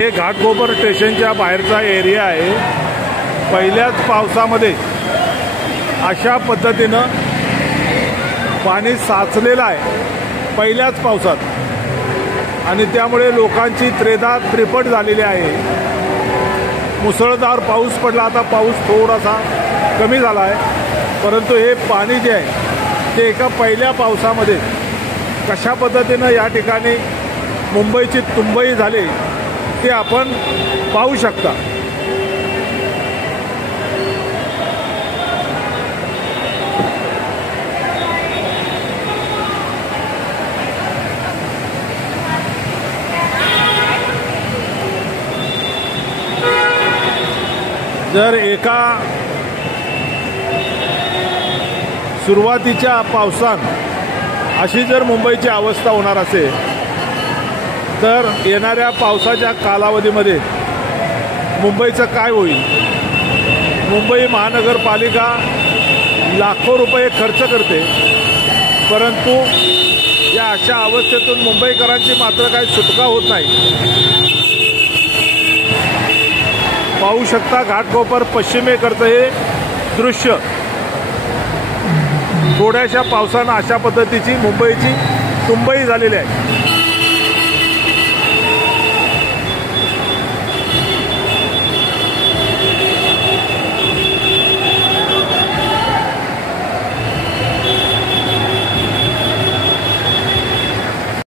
हे घाटकोपर स्टेशनच्या बाहेरचा एरिया आहे। पहिल्याच पावसामध्ये अशा पद्धतीनं पाणी साचलेलं आहे पहिल्याच पावसात आणि त्यामुळे लोकांची त्रेधा त्रिपट झालेली आहे। मुसळधार पाऊस पडला, आता पाऊस थोडासा कमी झाला आहे, परंतु हे पाणी जे आहे ते एका पहिल्या पावसामध्ये कशा पद्धतीनं या ठिकाणी मुंबईची तुंबई झाली ते आपण पाहू शकता। जर एका सुरुवातीच्या पावसात अशी जर मुंबईची अवस्था होणार असेल तर येणाऱ्या पावसाच्या कालावधीमध्ये मुंबईचं काय होईल। मुंबई महानगरपालिका लाखो रुपये खर्च करते, परंतु या अशा अवस्थेतून मुंबईकरांची मात्र काही सुटका होत नाही। पाहू शकता घाटकोपर पश्चिमेकडचं हे दृश्य। थोड्याशा पावसानं अशा पद्धतीची मुंबईची तुंबई झालेली आहे।